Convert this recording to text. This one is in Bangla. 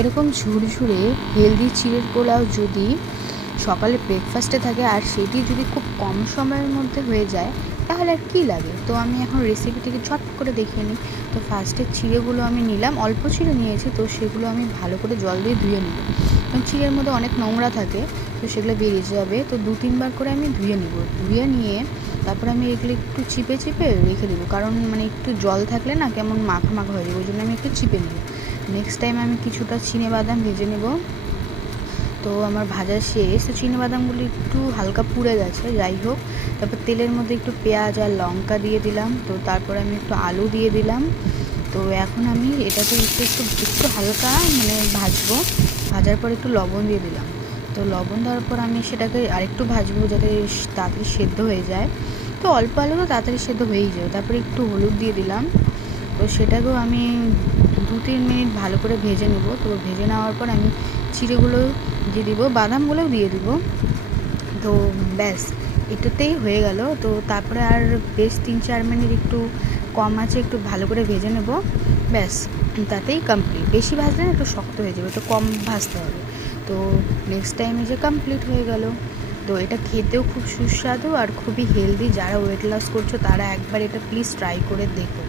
এরকম ঝুরঝুরে হেলদি চিড়ের পোলাও যদি সকালে ব্রেকফাস্টে থাকে আর সেটি যদি খুব কম সময়ের মধ্যে হয়ে যায় তাহলে আর কী লাগে। তো আমি এখন রেসিপিটিকে ঝট করে দেখিয়ে নিই। তো ফার্স্টে চিড়েগুলো আমি নিলাম, অল্প চিড়ে নিয়েছি, তো সেগুলো আমি ভালো করে জল দিয়ে ধুয়ে নিব। কারণ চিড়ের মধ্যে অনেক নোংরা থাকে, তো সেগুলো বেরিয়ে যাবে। তো 2-3 বার করে আমি ধুয়ে নিব। ধুয়ে নিয়ে তারপরে আমি এগুলো একটু চিপে চিপে রেখে দেবো, কারণ মানে একটু জল থাকলে না কেমন মাখা মাখা হয়ে যাবে, ওই জন্য আমি একটু চিপে নেব। নেক্সট টাইম আমি কিছুটা চিনেবাদাম ভেজে নেব। তো আমার ভাজা শেষ। তো চিনেবাদামগুলি একটু হালকা পুড়ে গেছে, যাই হোক। তারপর তেলের মধ্যে একটু পেঁয়াজ আর লঙ্কা দিয়ে দিলাম। তো তারপর আমি একটু আলু দিয়ে দিলাম। তো এখন আমি এটাকে একটু একটু একটু হালকা মানে ভাজবো। ভাজার পর একটু লবণ দিয়ে দিলাম। তো লবণ দেওয়ার পর আমি সেটাকে আরেকটু ভাজবো যাতে তাড়াতাড়ি সেদ্ধ হয়ে যায়। তো অল্প আলু তো তাড়াতাড়ি সেদ্ধ হয়েই যায়। তারপরে একটু হলুদ দিয়ে দিলাম। তো সেটাকেও আমি 2-3 মিনিট ভালো করে ভেজে নেব। তো ভেজে নেওয়ার পর আমি চিড়েগুলো দিয়ে দিব, বাদামগুলোও দিয়ে দিব। তো ব্যাস এটাতেই হয়ে গেল। তো তারপরে আর বেশ 3-4 মিনিট একটু কম আছে একটু ভালো করে ভেজে নেব, ব্যাস তাতেই কমপ্লিট। বেশি ভাজলে না একটু শক্ত হয়ে যাবে, তো কম ভাজতে হবে। তো নেক্সট টাইমে যে কমপ্লিট হয়ে গেল। তো এটা খেতেও খুব সুস্বাদু আর খুবই হেলদি। যারা ওয়েট লস করছো তারা একবার এটা প্লিজ ট্রাই করে দেখো।